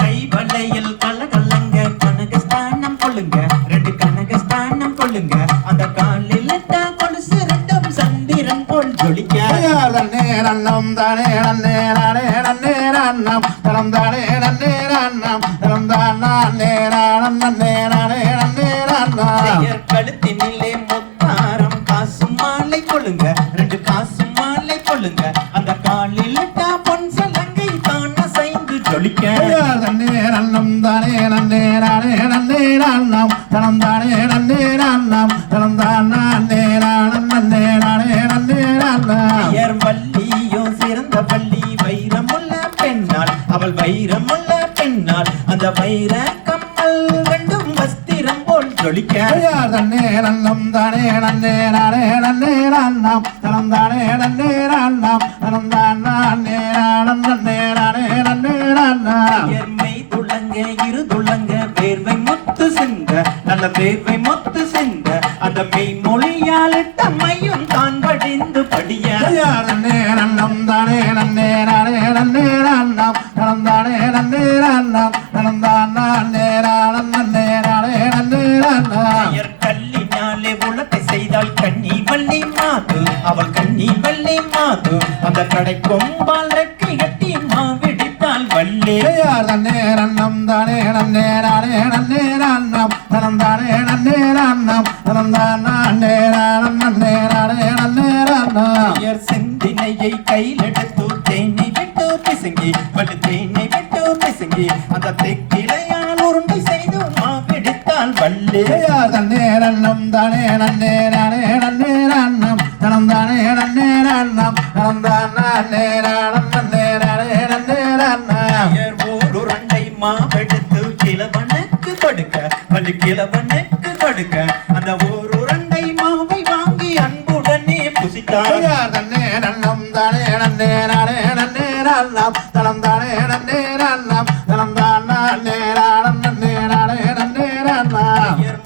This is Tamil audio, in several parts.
கை வளையல் கலகலங்க கனகஸ்தானம் கொள்ளுங்க ரெண்டு கனகஸ்தானம் கொள்ளுங்க அந்த காலில் கொலுசு ரெண்டும் சந்திரன் போல் ஜொலிக்க கழுத்தினிலே முத்தாரம் காசு மாலை கொள்ளுங்க ரெண்டு காசு மாலை கொள்ளுங்க அந்த காலில் பொன் சலங்கை தான் அசைந்து ஜொலிக்க வள்ளியோ சிறந்த வள்ளி வைரமுள்ள பெண்ணாள் அவள் வைரமுள்ள பெண்ணாள் அந்த வைர கம்மல் ரெண்டும் வஸ்திரம் போல் ஜொலிக்க துளங்க இரு துளங்க வேர்வை முத்து சிந்த நல்ல வேர்வை முத்து சிந்த அந்த மெய் மொழியால் தம்மையும் தான் படிந்து படிய கல்லினாலே உலகை செய்தால் கண்ணி வள்ளி மாது அவள் கண்ணி வள்ளி மாது அந்த கடை கொம்பால் ரெக்கை கட்டி மாவிடித்தால் வள்ளி செந்தினையை கையிலெடுத்து தேனை விட்டு பிசங்கி வள்ளி தேனை விட்டு பிசங்கி அந்த தெக்கிளையால் உருண்டை செய்து மாவிடித்தால் வள்ளி ஊருண்டை மாவெடுத்து கிழவனுக்கு கொடுக்க வள்ளி கிழவனுக்கு கொடுக்க அந்த ஊருண்டை மாவை வாங்கி அன்புடனே புசித்தார்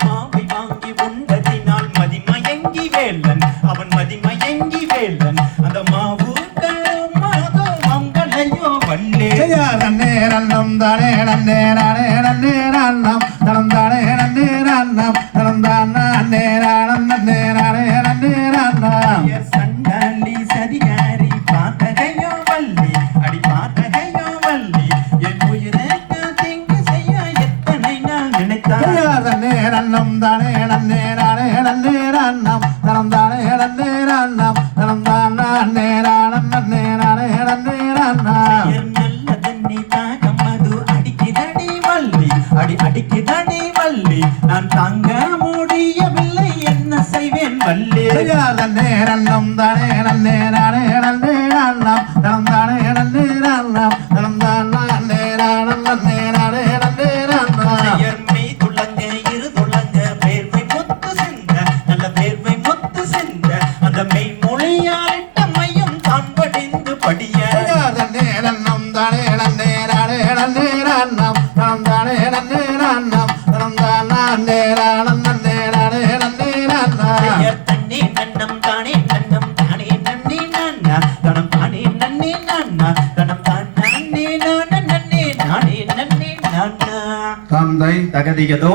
மாவை வாங்கி உண்டதினால் மதிமயங்கி வேலன் அவன் மதிமயங்கி வேலன் அந்த மாவு மாதோ மங்களையோ வள்ளி சண்டாளி சரியாரி பார்த்தகையோ வள்ளி அடி பார்த்தகையோ வள்ளி என் உயிருக்கு தீங்கு செய்ய எத்தனை நாள் நினைத்தார் நல்ல தண்ணி தாகம் மது அடிக்குதடி வள்ளி அடி அடிக்குதடி வள்ளி நான் தாங்க முடியவில்லை என்ன செய்வேன் வள்ளி துளங்க இரு துளங்க வேர்வை முத்து சிந்த நல்ல வேர்வை முத்து சிந்த அந்த மெய் மொழியால் மையம் தான் படிந்து படிய தண்ணி நன்னம் தானே நன்னம் தானே நன்னி நானா தனம் தானே நன்னி நானா தனம் தான் நன்னி நானா நன்னி நானே நன்னி நானா தந்தை தகதியதோ